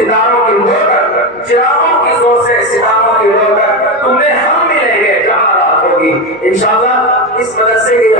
ستاروں کی روشنی، چراغوں کی زور سے ستاروں کی روشنی، تمہیں ہم ملیں گے جہاں رات ہوگی۔ انشاءاللہ اس مدرسے کے